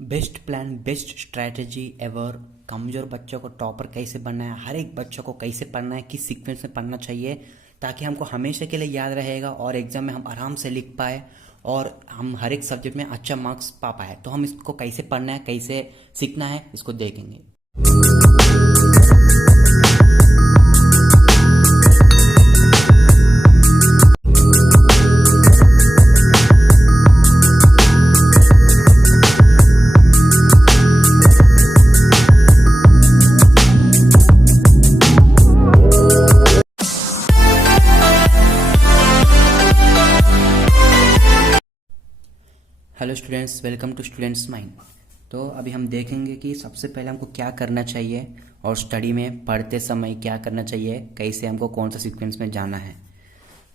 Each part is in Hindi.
Best plan best strategy ever. कमज़ोर बच्चों को टॉपर कैसे बनना है, हर एक बच्चों को कैसे पढ़ना है, किस सीक्वेंस में पढ़ना चाहिए ताकि हमको हमेशा के लिए याद रहेगा और एग्ज़ाम में हम आराम से लिख पाए और हम हर एक सब्जेक्ट में अच्छा मार्क्स पा पाए। तो हम इसको कैसे पढ़ना है, कैसे सीखना है, इसको देखेंगे। Hello students, welcome to Students Mind. तो अभी हम देखेंगे कि सबसे पहले हमको क्या करना चाहिए और स्टडी में पढ़ते समय क्या करना चाहिए, कैसे हमको कौन सा सीक्वेंस में जाना है।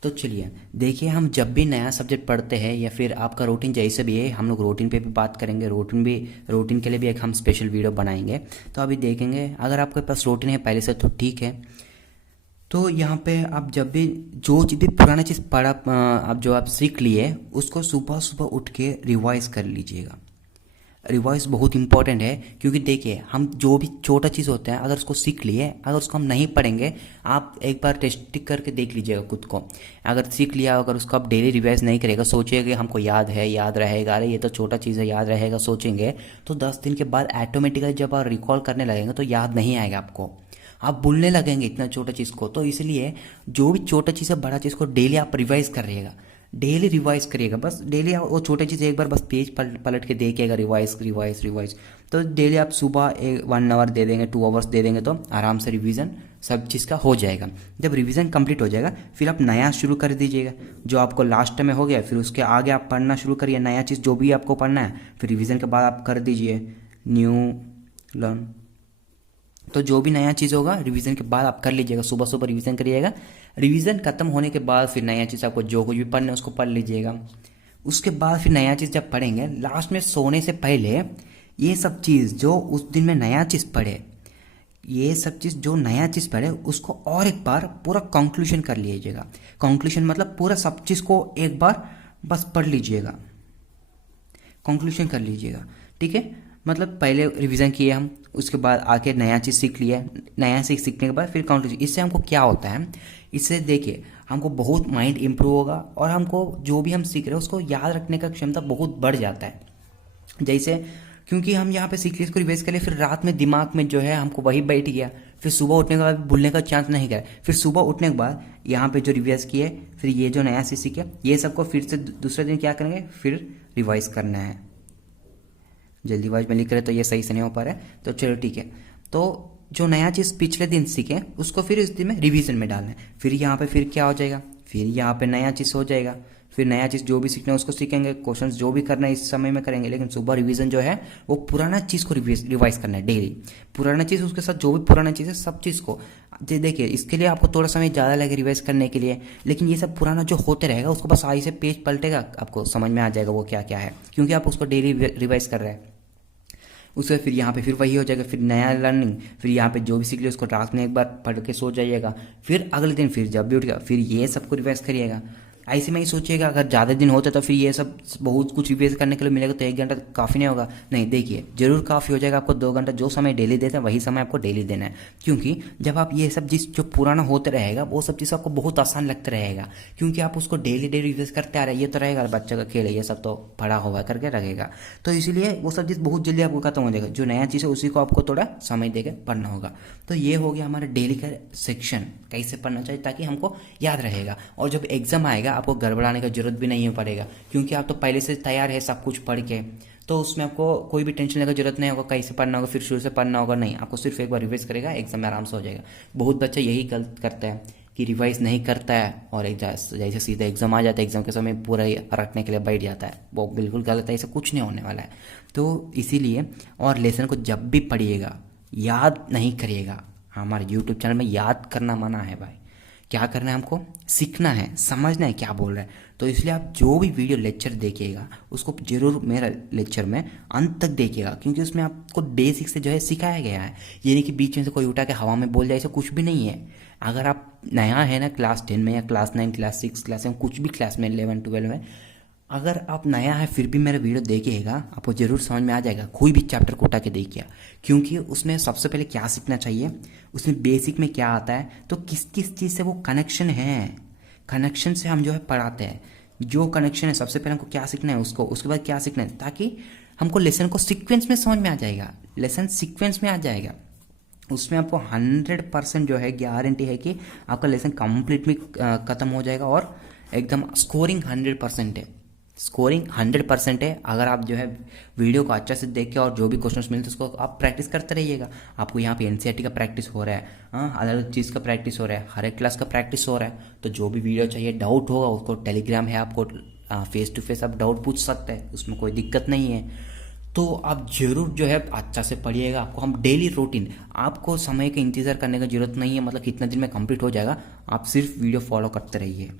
तो चलिए देखिए, हम जब भी नया सब्जेक्ट पढ़ते हैं या फिर आपका रूटीन जैसे भी है, हम लोग रूटीन पे भी बात करेंगे। रूटीन के लिए भी एक हम स्पेशल वीडियो बनाएंगे। तो अभी देखेंगे, अगर आपके पास रूटीन है पहले से तो ठीक है। तो यहाँ पे आप जब भी जो चीज़ भी पुराना चीज़ पढ़ा, आप जो आप सीख लिए उसको सुबह सुबह उठ के रिवाइज कर लीजिएगा। रिवाइज बहुत इंपॉर्टेंट है, क्योंकि देखिए हम जो भी छोटा चीज़ होता है अगर उसको सीख लिए, अगर उसको हम नहीं पढ़ेंगे, आप एक बार टेस्ट करके देख लीजिएगा खुद को। अगर सीख लिया, अगर उसको आप डेली रिवाइज नहीं करेगा, सोचिएगा कि हमको याद है, याद रहेगा, अरे ये तो छोटा चीज़ है, याद रहेगा सोचेंगे, तो 10 दिन के बाद ऑटोमेटिकली जब आप रिकॉल करने लगेंगे तो याद नहीं आएगा आपको। आप भूलने लगेंगे इतना छोटा चीज़ को। तो इसलिए जो भी छोटा चीज़ है, बड़ा चीज़ को डेली आप रिवाइज करिएगा, डेली रिवाइज करिएगा। बस डेली वो छोटे चीज़ एक बार बस पेज पलट के देखिएगा, रिवाइज रिवाइज रिवाइज। तो डेली आप सुबह 1 आवर दे देंगे, 2 आवर्स दे देंगे तो आराम से रिवीजन सब चीज़ का हो जाएगा। जब रिवीजन कंप्लीट हो जाएगा फिर आप नया शुरू कर दीजिएगा। जो आपको लास्ट में हो गया फिर उसके आगे आप पढ़ना शुरू करिए, नया चीज़ जो भी आपको पढ़ना है। फिर रिवीजन के बाद आप कर दीजिए न्यू लर्न। तो जो भी नया चीज़ होगा रिवीजन के बाद आप कर लीजिएगा, सुबह सुबह रिवीजन करिएगा। रिवीजन खत्म होने के बाद फिर नया चीज़ आपको जो कुछ भी पढ़ना है उसको पढ़ लीजिएगा। उसके बाद फिर नया चीज़ जब पढ़ेंगे, लास्ट में सोने से पहले ये सब चीज़ जो उस दिन में नया चीज़ पढ़े, ये सब चीज़ जो नया चीज़ पढ़े उसको और एक बार पूरा कंक्लूजन कर लीजिएगा। कंक्लूजन मतलब पूरा सब चीज़ को एक बार बस पढ़ लीजिएगा, कंक्लूजन कर लीजिएगा, ठीक है। मतलब पहले रिवीजन किए हम, उसके बाद आके नया चीज़ सीख लिया, नया सीखने के बाद फिर कंक्लूजन। इससे हमको क्या होता है, इससे देखिए हमको बहुत माइंड इम्प्रूव होगा और हमको जो भी हम सीख रहे हैं उसको याद रखने का क्षमता बहुत बढ़ जाता है। जैसे क्योंकि हम यहाँ पे सीख लिए, इसको रिवाइज कर लिए, फिर रात में दिमाग में जो है हमको वही बैठ गया, फिर सुबह उठने के बाद भूलने का चांस नहीं गया। फिर सुबह उठने के बाद यहाँ पे जो रिवाइज किए, फिर ये जो नया चीज़ सीखे, ये सबको फिर से दूसरे दिन क्या करेंगे, फिर रिवाइज करना है। जल्दीबाज में लिख रहे तो ये सही से नहीं हो पा रहा है, तो चलो ठीक है। तो जो नया चीज़ पिछले दिन सीखे उसको फिर इस दिन में रिवीजन में डालना है। फिर यहाँ पे फिर क्या हो जाएगा, फिर यहाँ पे नया चीज़ हो जाएगा। फिर नया चीज़ जो भी सीखना है उसको सीखेंगे, क्वेश्चंस जो भी करना है इस समय में करेंगे। लेकिन सुबह रिवीजन जो है वो पुराना चीज़ को रिवाइज करना है डेली। पुराना चीज़, उसके साथ जो भी पुराना चीज़ है सब चीज़ को देखिए। इसके लिए आपको थोड़ा समय ज़्यादा लगेगा रिवाइज करने के लिए, लेकिन ये सब पुराना जो होते रहेगा उसको बस आई से पेज पलटेगा, आपको समझ में आ जाएगा वो क्या क्या है, क्योंकि आप उसको डेली रिवाइज कर रहे हैं। उसके फिर यहाँ पे फिर वही हो जाएगा, फिर नया लर्निंग। फिर यहाँ पे जो भी सीख लिया उसको रात में एक बार पढ़ के सो जाइएगा। फिर अगले दिन फिर जब भी उठेगा फिर ये सबको रिवाइज करिएगा। ऐसे में ही सोचिएगा, अगर ज़्यादा दिन होता तो फिर ये सब बहुत कुछ रिवाइज करने के लिए मिलेगा तो 1 घंटा काफ़ी नहीं होगा। नहीं, देखिए जरूर काफ़ी हो जाएगा आपको 2 घंटा। जो समय डेली देते हैं वही समय आपको डेली देना है, क्योंकि जब आप ये सब चीज़ जो पुराना होते रहेगा वो सब चीज़ आपको बहुत आसान लगता रहेगा, क्योंकि आप उसको डेली डेली रिवाइज करते आ रहे हैं। ये तो रहेगा बच्चे का खेल है, ये सब तो पढ़ा हुआ करके रहेगा। तो इसीलिए वो सब चीज़ बहुत जल्दी आपको खत्म हो जाएगा। जो नया चीज़ है उसी को आपको थोड़ा समय देकर पढ़ना होगा। तो ये हो गया हमारा डेली का सेक्शन, कैसे पढ़ना चाहिए ताकि हमको याद रहेगा। और जब एग्जाम आएगा आपको गड़बड़ाने का जरूरत भी नहीं पड़ेगा, क्योंकि आप तो पहले से तैयार है सब कुछ पढ़ के। तो उसमें आपको कोई भी टेंशन लेने की जरूरत नहीं होगा, कैसे पढ़ना होगा फिर शुरू से पढ़ना होगा, नहीं। आपको सिर्फ एक बार रिवाइज करेगा, एग्जाम में आराम से हो जाएगा। बहुत बच्चा यही गलत करता है कि रिवाइज नहीं करता है और जैसे सीधा एग्जाम आ जाता है, एग्जाम के समय पूरा रटने के लिए बैठ जाता है। वो बिल्कुल गलत है, ऐसा कुछ नहीं होने वाला है। तो इसीलिए, और लेसन को जब भी पढ़िएगा याद नहीं करिएगा। हमारे यूट्यूब चैनल में याद करना मना है भाई। क्या करना है, हमको सीखना है, समझना है क्या बोल रहा है। तो इसलिए आप जो भी वीडियो लेक्चर देखिएगा उसको जरूर मेरा लेक्चर में अंत तक देखिएगा, क्योंकि उसमें आपको बेसिक से जो है सिखाया गया है। ये नहीं कि बीच में से कोई उठा के हवा में बोल जाए, ऐसा कुछ भी नहीं है। अगर आप नया है ना क्लास 10 में या क्लास 9 क्लास 6 क्लास 7 कुछ भी क्लास में 11 12 में, अगर आप नया है फिर भी मेरा वीडियो देखिएगा, आपको ज़रूर समझ में आ जाएगा, कोई भी चैप्टर को उठा के देखिए, क्योंकि उसमें सबसे पहले क्या सीखना चाहिए, उसमें बेसिक में क्या आता है, तो किस किस चीज़ से वो कनेक्शन है, कनेक्शन से हम जो है पढ़ाते हैं। जो कनेक्शन है सबसे पहले हमको क्या सीखना है उसको, उसके बाद क्या सीखना है, ताकि हमको लेसन को सीक्वेंस में समझ में आ जाएगा, लेसन सीक्वेंस में आ जाएगा। उसमें आपको 100% जो है गारंटी है कि आपका लेसन कंप्लीट में ख़त्म हो जाएगा और एकदम स्कोरिंग 100% है, स्कोरिंग 100% है। अगर आप जो है वीडियो को अच्छा से देख के और जो भी क्वेश्चंस मिलते हैं उसको आप प्रैक्टिस करते रहिएगा। आपको यहाँ पे एनसीईआरटी का प्रैक्टिस हो रहा है, हाँ, अलग अलग चीज़ का प्रैक्टिस हो रहा है, हर एक क्लास का प्रैक्टिस हो रहा है। तो जो भी वीडियो चाहिए, डाउट होगा, उसको टेलीग्राम है, आपको फेस टू फेस आप डाउट पूछ सकते हैं, उसमें कोई दिक्कत नहीं है। तो आप जरूर जो है अच्छा से पढ़िएगा। आपको हम डेली रूटीन, आपको समय का इंतज़ार करने की जरूरत नहीं है, मतलब कितना दिन में कंप्लीट हो जाएगा, आप सिर्फ वीडियो फॉलो करते रहिए।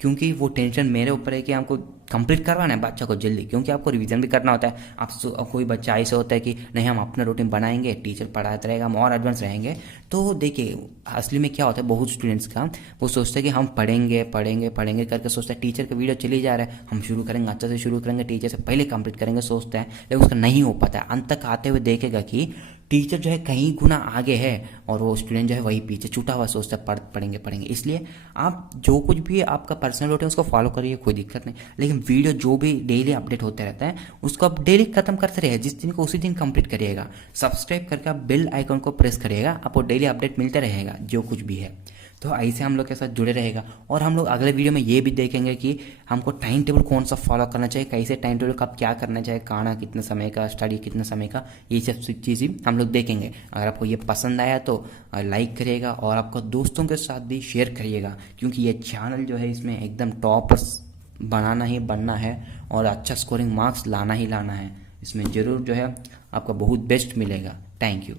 क्योंकि वो टेंशन मेरे ऊपर है कि हमको कंप्लीट करवाना है बच्चा को जल्दी, क्योंकि आपको रिवीजन भी करना होता है। आप कोई बच्चा ऐसा होता है कि नहीं हम अपना रूटीन बनाएंगे, टीचर पढ़ाते रहेगा, हम और एडवांस रहेंगे। तो देखिए असली में क्या होता है, बहुत स्टूडेंट्स का वो सोचते हैं कि हम पढ़ेंगे पढ़ेंगे पढ़ेंगे करके सोचते हैं टीचर का वीडियो चली जा रहा है, हम शुरू करेंगे अच्छा से शुरू करेंगे, टीचर से पहले कंप्लीट करेंगे सोचते हैं, लेकिन उसका नहीं हो पाता है। अंत तक आते हुए देखेगा कि टीचर जो है कहीं गुना आगे है और वो स्टूडेंट जो है वही पीछे छूटा हुआ सोचता है पढ़ेंगे पढ़ेंगे। इसलिए आप जो कुछ भी आपका पर्सनल रूटीन है उसको फॉलो करिए, कोई दिक्कत नहीं, लेकिन वीडियो जो भी डेली अपडेट होते रहता है उसको आप डेली खत्म करते रहिए, जिस दिन को उसी दिन कंप्लीट करिएगा। सब्सक्राइब करके आप बेल आइकन को प्रेस करिएगा, आपको डेली अपडेट मिलते रहेगा जो कुछ भी है। तो ऐसे हम लोग के साथ जुड़े रहेगा। और हम लोग अगले वीडियो में ये भी देखेंगे कि हमको टाइम टेबल कौन सा फॉलो करना चाहिए, कैसे टाइम टेबल कब क्या करना चाहिए, खाना कितने समय का, स्टडी कितने समय का, ये सब चीज़ें हम लोग देखेंगे। अगर आपको ये पसंद आया तो लाइक करिएगा और आपको दोस्तों के साथ भी शेयर करिएगा, क्योंकि ये चैनल जो है इसमें एकदम टॉपर्स बनाना ही बनना है और अच्छा स्कोरिंग मार्क्स लाना ही लाना है। इसमें ज़रूर जो है आपका बहुत बेस्ट मिलेगा। Thank you.